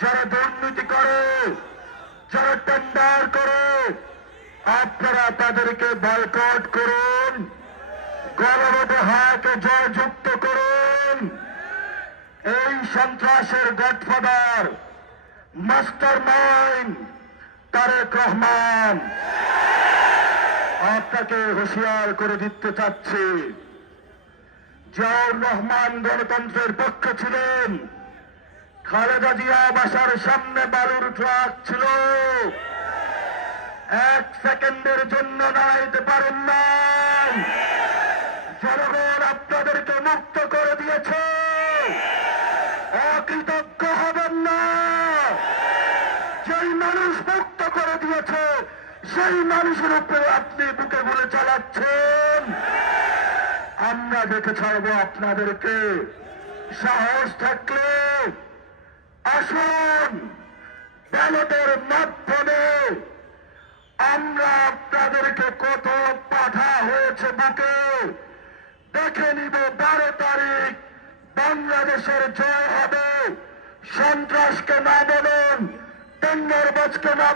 যারা দুর্নীতি করে, যারা টেন্ডার করে, আপনারা তাদেরকে বয়কট করুন, গণভোটে হাকে জয়যুক্ত করুন। এই সন্ত্রাসের godfather, mastermind Tarique Rahman, আপনাকে হুঁশিয়ার করে দিতে চাচ্ছি। জিয়াউর রহমান গণতন্ত্রের পক্ষে ছিলেন, খালেদা জিয়া বাসার সামনে বালুর ট্রাক ছিল, 1 সেকেন্ডের জন্য নাইতে পারেন না। জনগণ আপনাদেরকে মুক্ত করে দিয়েছে, অকৃতজ্ঞ হবেন না। যেই মানুষ মুক্ত করে দিয়েছে সেই মানুষের উপরে আপনি বুকে গুলে চালাচ্ছেন। আমরা দেখে ছাড়বো আপনাদেরকে। সাহস থাকলে আসুন, ব্যালটের মাধ্যমে আমরা আপনাদেরকে কত বাধা হয়েছে বুকে দেখে নিব। 12 তারিখ বাংলাদেশের জয় হবে। সন্ত্রাসকে না বলুন, টেন্ডারবাজকে না